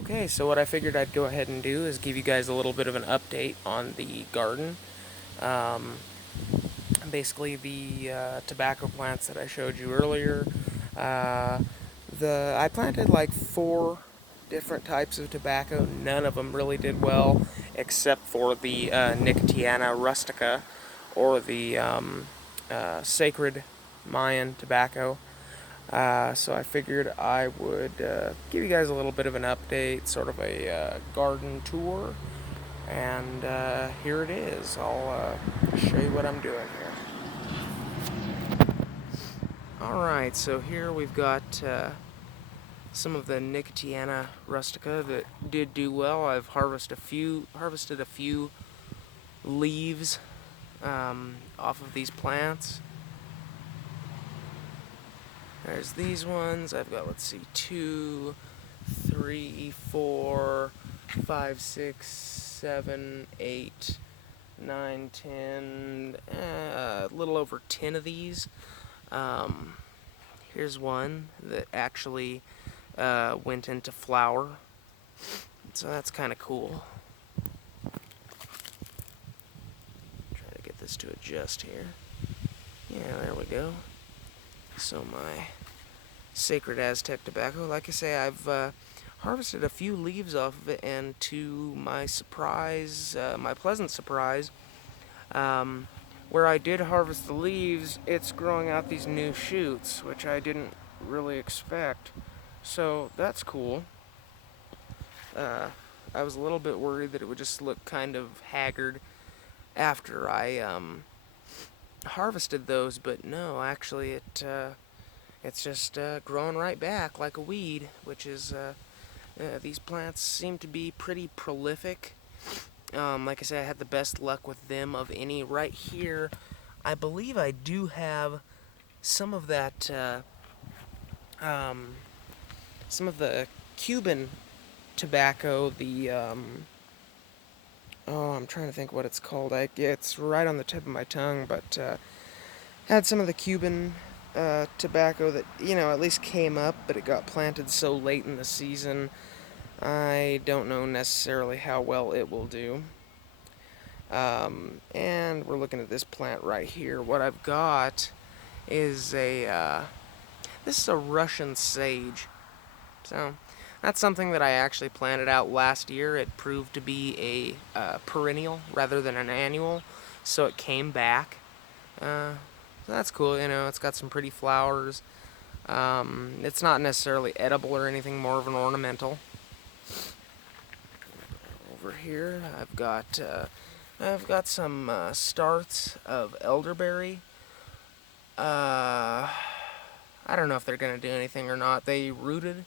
Okay, so what I figured I'd go ahead and do is give you guys a little bit of an update on the garden. Um, Basically, the tobacco plants that I showed you earlier. Uh, I planted like 4 different types of tobacco. None of them really did well, except for the Nicotiana rustica, or the sacred Mayan tobacco. So I figured I would give you guys a little bit of an update, sort of a garden tour, and here it is. I'll show you what I'm doing here. Alright, so here we've got some of the Nicotiana rustica that did do well. I've harvested a few leaves off of these plants. There's these ones. I've got, let's see, 2, 3, 4, 5, 6, 7, 8, 9, 10, a little over 10 of these. Here's one that actually went into flower, so that's kind of cool. Try to get this to adjust here. Yeah, there we go. So my sacred Aztec tobacco, like I say, I've harvested a few leaves off of it, and to my surprise, my pleasant surprise, where I did harvest the leaves, it's growing out these new shoots, which I didn't really expect. So that's cool. I was a little bit worried that it would just look kind of haggard after I harvested those, but no, actually it's just growing right back like a weed, which is these plants seem to be pretty prolific. Like I said, I had the best luck with them of any. Right here, I believe I do have some of that, some of the Cuban tobacco, oh, I'm trying to think what it's called. It's right on the tip of my tongue, but had some of the Cuban tobacco that, at least came up, but it got planted so late in the season. I don't know necessarily how well it will do. And we're looking at this plant right here. What I've got is this is a Russian sage. So that's something that I actually planted out last year. It proved to be a perennial rather than an annual, so it came back. So that's cool. It's got some pretty flowers. It's not necessarily edible or anything, more of an ornamental. Over here, I've got some starts of elderberry. I don't know if they're gonna do anything or not. They rooted,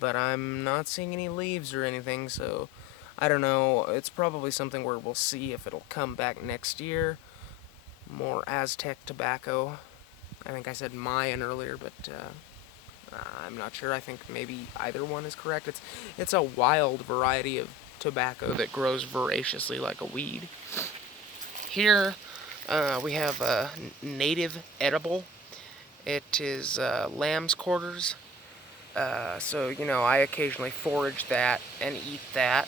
but I'm not seeing any leaves or anything, so I don't know. It's probably something where we'll see if it'll come back next year. More Aztec tobacco. I think I said Mayan earlier, but I'm not sure. I think maybe either one is correct. It's a wild variety of tobacco that grows voraciously like a weed. Here we have a native edible. It is lamb's quarters. So, I occasionally forage that and eat that.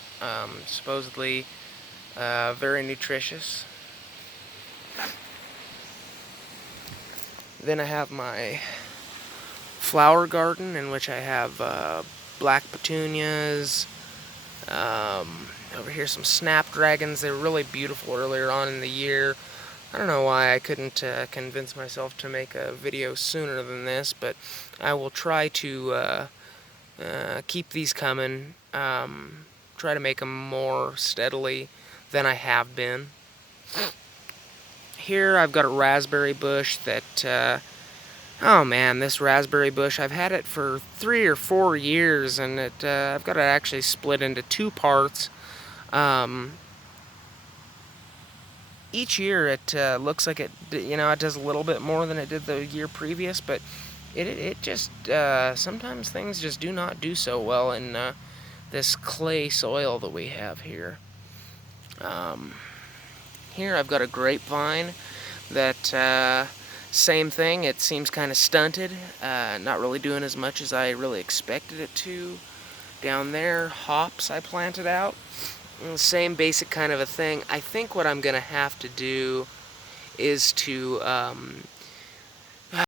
Supposedly very nutritious. Then I have my flower garden, in which I have black petunias. Over here, some snapdragons. They were really beautiful earlier on in the year. I don't know why I couldn't convince myself to make a video sooner than this, but I will try to keep these coming. Try to make them more steadily than I have been. Here I've got a raspberry bush that, oh man, this raspberry bush, I've had it for 3 or 4 years, and I've got it actually split into 2 parts. Each year it looks like it does a little bit more than it did the year previous, but it just, sometimes things just do not do so well in this clay soil that we have here. Here I've got a grapevine that, same thing, it seems kind of stunted, not really doing as much as I really expected it to. Down there, hops I planted out. Same basic kind of a thing. I think what I'm going to have to do is to